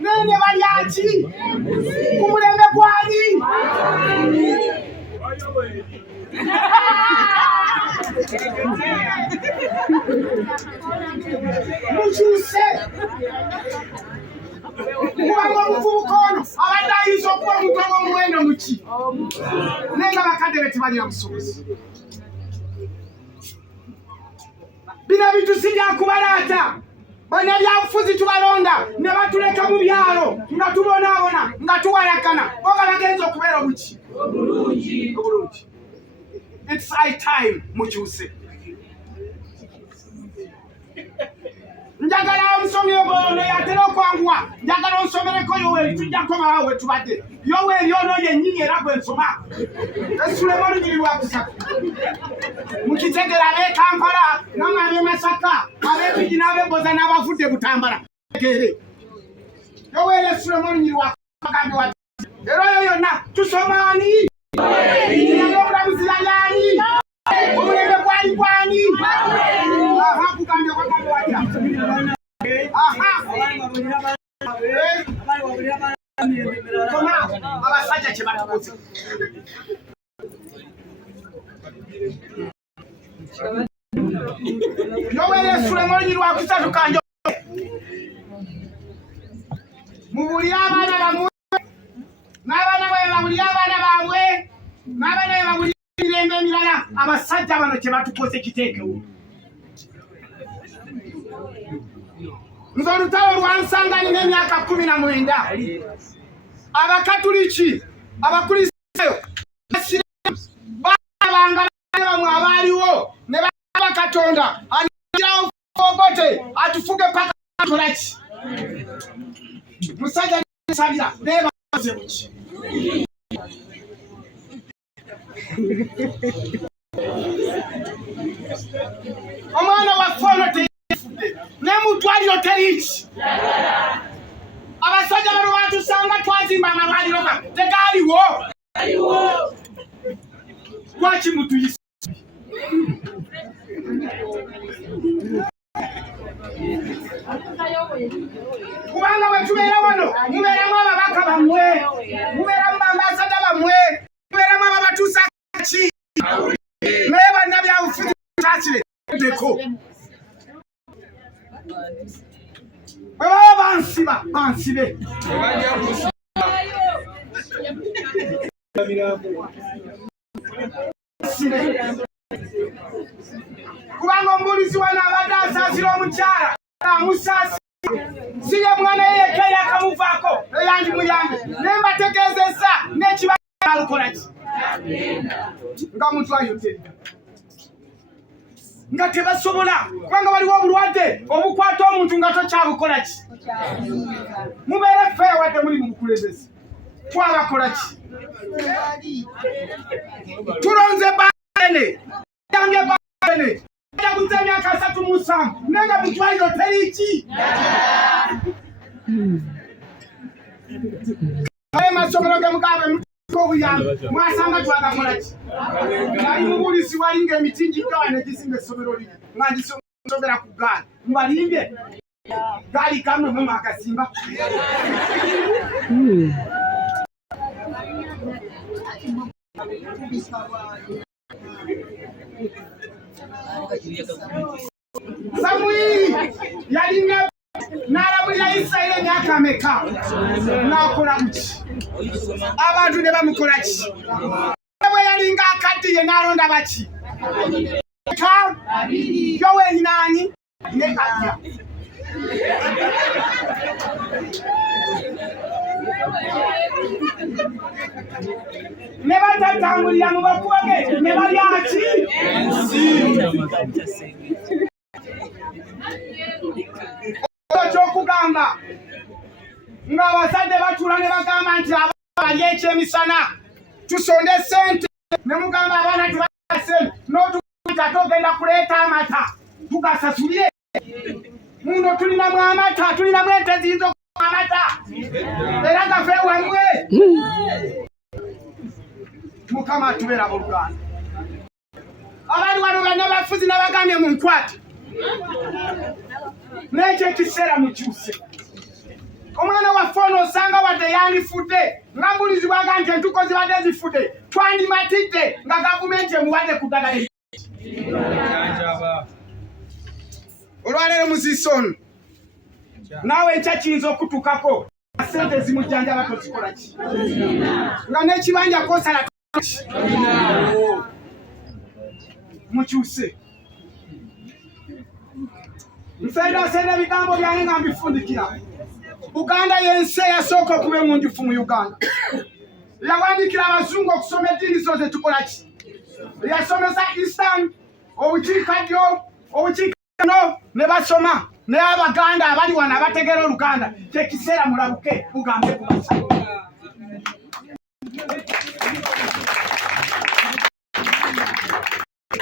nene balyaki ku mulembe gwali mukyuse kubanga omuvubuka ono abadde ayinza okuba omuntu omwenda muki naye nga bakadde be tebalina busobozi. Bino ebintu si byakubalaata. Bannabyabufuzi tubalonda ne batuleka mu byalo nga tubonaabona nga tuwalakana oba bagenza okubeera obuki obulungi. It's high time mukyuse. Njagala omusomi ono yatera okwanguwa, njagala onsomereko Yoweri, tujja kukomawo we tubadde. Yoweri ono yennyini era gwe nsoma. Essulemu olugiri lwa kusatu. Mukitegera ab'e Kampala namwe ab'e Masaka, ab'e Mpigi n'ab'e n'abavudde Butambala. Yoweri essulemu olugiri lwa bagambe wa era oyo yonna tusoma ani? Obulamuzi yali omulembe gwali gwani? Kugambye bagambe watya? Abasajja kye batukoze. Yoweri essulemu olugiri lwa kusatu kanjo mubulire abaana bamwe n'abaana bwe babulire abaana baabwe n'abaana bwe babulire emirembe emirala. Abasajja bano kye batukoze kiteekewo. Nze olutalo lwansanga nina emyaka 19. Abakatuliki, abakristaayo baabanga bamwe abaaliwo ne basaba Katonda anigirawo ogote atufuge paka akolaki. Musajja nsabira naye bakoze buki. Omwana waffe ono teyafudde ne mu ddwaliro teriiki. Abasajja bano batusanga twazimba amalwaliro tegaaliwo. Lwaki mutuyisa? Kubanga bwe tubeera wano mubeeramu ababaka bammwe, mubeeramu bambasada bammwe, mubeeramu ababatuusa ki naye bannabyabufuzi takireddeko. Bwe baba bansiba bansibe. Kubanga omubuulizi wano abadde asaasira omukyala amusaasira si ye mwana yekka eyakamuvaako eyandimuyambe naye mbategeezezza n'ekibala alukola ki nga muntu ayotedda nga tebasobola kubanga waliwo obulwadde obukwata omuntu nga tokyabukola ki. Mubeere feeya wadde muli mu bukulembeze twabakola ki. Tulonze Bane yange Bane yaguze emyaka 37 nenga mu ddwaliro teriiki. Aye masomero ge mugambe obuyambi mwasanga twagakola ki. Nali mubuulizi walinga emitingiddwa wano egisinga essomero lino nga ngisomera ku gaali mbalimbye gaali kamwe mwe akasimba. Samwiri yalinga n'alabulira Isirayiri emyaka ameka n'akola muki? Abantu ne bamukola ki? Bwe yalinga akaddiye n'alonda baki? Yoweri naani ne Adya. Ne batatambulira mu bakuwage ne balyaki? Kyokugamba ng'abazadde batuula ne bagamba nti abaana bali ekyemisana tusonde ssente ne mugamba abaana tebaa ssente n'otukuita togenda kuleeta amata tugasasulire. Muno tulinamu amata, tulinamu ente ziyinza okuwa amata era gafe wamwe. Mukama atubeera mu Luganda. Abali wano bannabyabufuzi nabagambye munkwate n'ekyo ekiseera mukyuse. Omwana waffe yandifudde nga mbulizibwanga nti entuko zibadde zifudde twandimatidde nga gavumenti emuwadde ku ddagala. Olwaleero muziise ono naawe enkya kiyinza okutuukako sente zimujjanjaba tozikola ki nga n'ekibanja kosala mukyuse. Nsenda ebigambo byange nga mbifundikira. Buganda y'ensi eyasooka okuba emunjufu mu Uganda. Yawandikira abazungu okusoma eddiini zose tukola ki? Yasomesa Eastern, obukiikaddyo, obukiikakkono ne basoma. Naye Abaganda abali wano abategeera Oluganda kyekiseera mulabuke bugambe kubasa.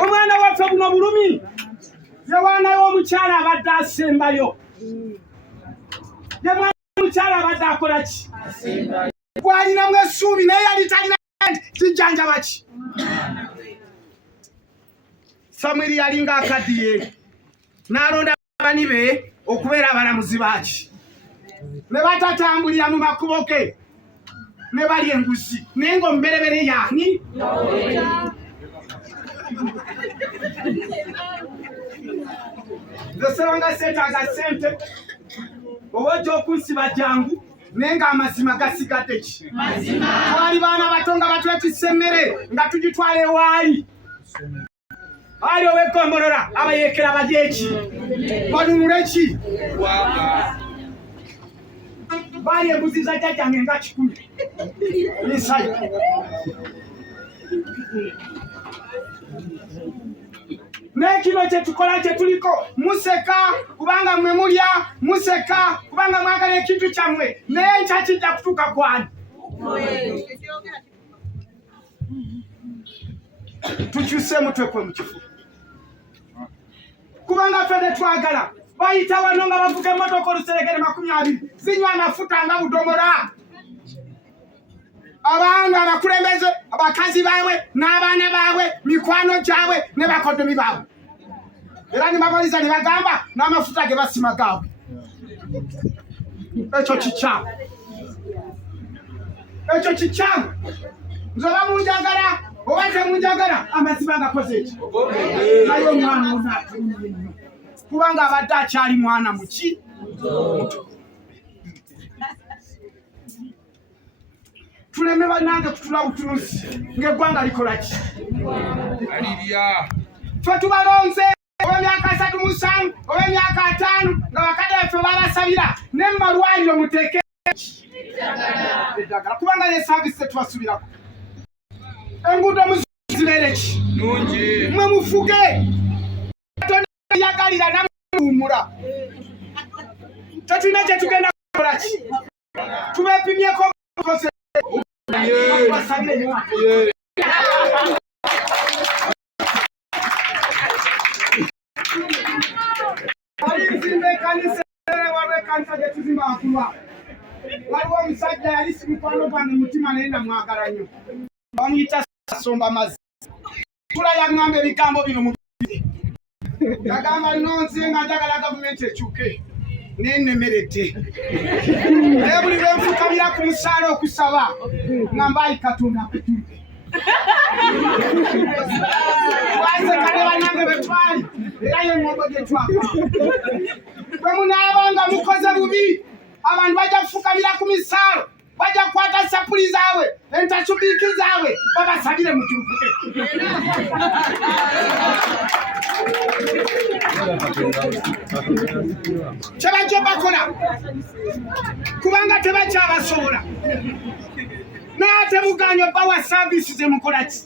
Omwana waffe buno bulumi ye mwana w'omukyala abadde asembayo. Ye mwana w'omukyala abadde akola ki? Bw'alinamu essuubi naye yali talina kijjanjaba ki? Samwiri yali ng'akaddiye n'alonda bani be okubeera abalamuzi baaki. Ne batatambulira mu makubo ge ne bali enguzi naye ng'omuberebere yaani nze sebanga seetaaga ssente oba ojja okunsiba jangu naye ng'amazima gasigadde ki? Twali baana bato nga batwetisse emmere nga tugitwala ewaali. Ali ow'eggombolola abayeekera bagyeki banunule ki? Baali embuzi za jjajjange nga 10 nsayo. N'ekino kye tukola kye tuliko museka kubanga mmwe mulya, museka kubanga mwagala ekintu kyammwe, naye nkya kijja kutuuka kwani? Tukyuse mutwekwe mu kifu kubanga ffe tetwagala. Bayita wano nga bavuga emmotoka oluseregere 20 zinywa amafuta nga budomola. Abaana abakulembeze abakazi baabwe n'abaana baabwe mikwano gyabwe ne bakodomi baabwe era ne babaliza ne bagamba n'amafuta ge basima gaabwe. Ekyo kikyamu, ekyo kikyamu. Nze oba munjagala oba temunjagala amazima gakoze eki? Naye omwana ono atumye nnyo kubanga abadde akyali mwana muki muto. Tuleme bannange kutula butunuzi ng'eggwanga likola ki? Ffe tubalonze olw'emyaka 37 olw'emyaka 5 nga bakadde baffe babasabira ne mu malwaliro muteeke eddagala kubanga ne saavisi tetubasubirako. Enguudo muzibeere ki? Mmwe mufuge Katonda yagalira namwe muwummula. Tetulina kye tugenda kukola ki? Tubeepimyeko obukose. Waliwo omusajja yali si mukwano gwange mutima naye namwagala nnyo bamuyita Somba Mazzi. Tula yaŋŋamba ebigambo bino mu yagamba nonse nga njagala gavumenti ekyuke naye nnemeredde. Naye buli lwe nfukamira ku musaala okusaba nga mbaayi Katonda akutuuke. Twaseka ne bannange bwe twali era y'engombo gye twava. Bwe munaabanga mukoze bubi abantu bajja kufukamira ku misaalo bajja kukwata sapuli zaabwe entasubiiki zaabwe babasabire mutuuke. Kye bajja bakola kubanga tebakyabasobola n'ate muganya bawa saavisi ze mukola ki?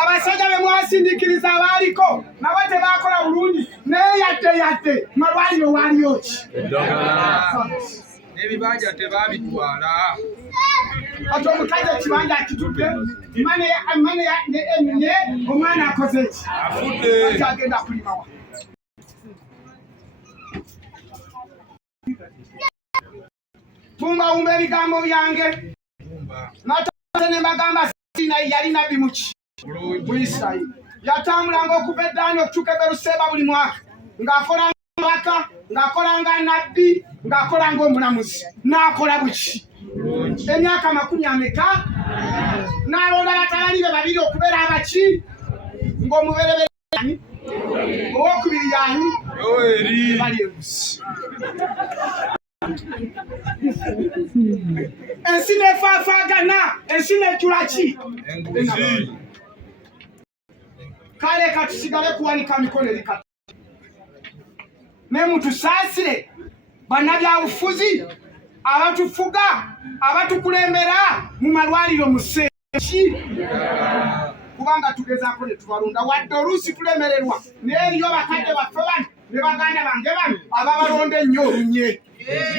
Abasajja be mwasindikiriza abaaliko nabo tebakola bulungi naye yadde malwaliro waaliyo ki? N'ebibanja tebaabitwala. Kati omukazi ekibanja akitudde ye omwana akoze ki? Afudde. Agenda kulima wa? Tumbawumba ebigambo byange n'ataze ne mbagamba Sinayi yali nabbi muki? Mu Isirayiri. Yatambulanga okuva eddaani okutuuka e Beeruseba buli mwaka ng'akola ng'omubaka ng'akola nga nabbi ng'akola ng'omulamuzi n'akola buki? emyaka 40 n'alonda batabani be babiri okubeera abaki ng'omubereberye owokubiri yani bali ebusi ensi nefaafagana ensi nejjula ki kale katusigale kuwanika mikono eri Katonda ne mutusaasire bannabyabufuzi abatufuga abatukulembera mu malwaliro mu sseeki kubanga tugezaako ne tubalonda wadde oluusi tulemererwa naye eriyo bakadde baffe bano ne baganda bange bano ababalonda ennyo olunye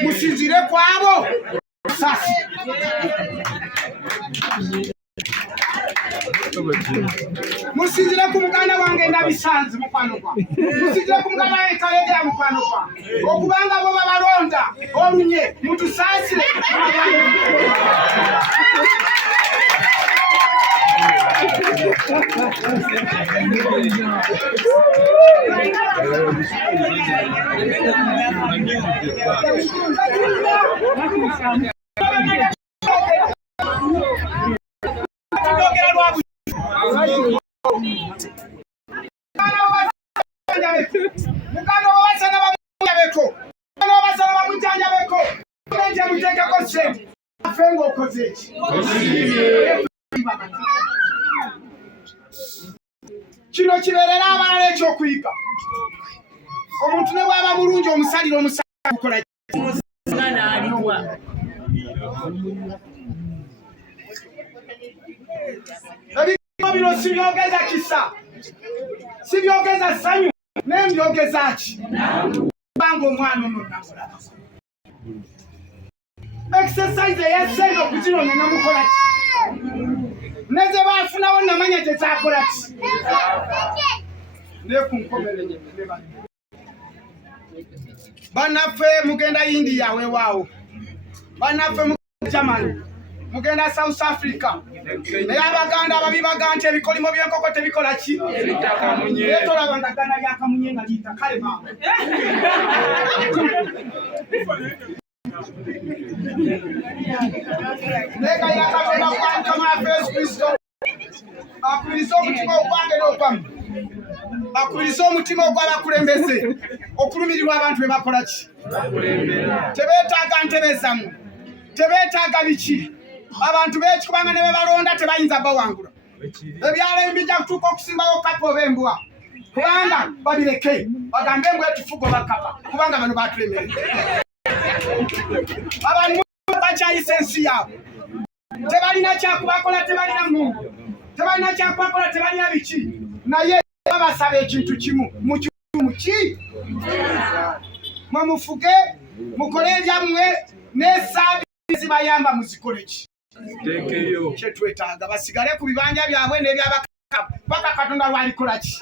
musinzire ku abo sasi musinzire ku muganda wange Nabisanzi mukwano gwange musinzire ku muganda wange Kalegera mukwano gwange okubanga bo babalonda olunye mutusaasire kino kibeerera abalala ekyokuyiga omuntu ne bwaba bulungi omusalire omusala gukola ebigambo bino sibyogeza kisa sibyogeza ssanyu naye mbyogeza ki kubanga omwana ono namulaba exercise eyasenga okuzino ne namukola ki neze baafunawo namanya gye zaakola ki naye ku nkomerere bannaffe mugenda India weewaawo bannaffe mugenda Germany mugenda South Africa naye abaganda ababibaga nti ebikolimo by'enkoko tebikola ki naye tolaba nga ggana lyakamunye nga liyita kale maama negayira Katonda kwandikamu Yesu Kristo akubiriza omutima ogwange n'ogwamu akubiriza omutima ogw'abakulembeze okulumirirwa abantu be bakola ki tebeetaaga ntebe zamu tebeetaaga biki abantu beekikubanga ne bebalonda tebayinza bawangula ebyalo ebijja kutuuka okusimbawo kapa oba embwa kubanga babireke bagambe embwa etufuga oba kapa kubanga bano batulemerera abantu bakyayisa ensi yaabwe tebalina kyakubakola tebalina mungu tebalina kyakubakola tebalina biki naye babasaba ekintu kimu mukimu ki mwe mufuge mukole ebyammwe n'esaabi zibayamba muzikole ki kyetwetaaga basigale ku bibanja byabwe n'ebyabakaka paka Katonda lwalikola ki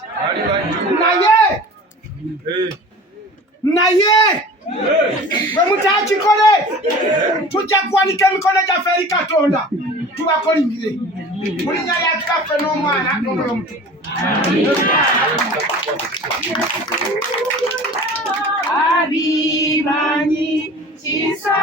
naye bwe mutakikole tujja kuwanika emikono gyaffe eri Katonda tubakolimire mu linnya lya Kitaffe n'Omwana n'Omwoyo Omutukuvu. Abimanyi kisa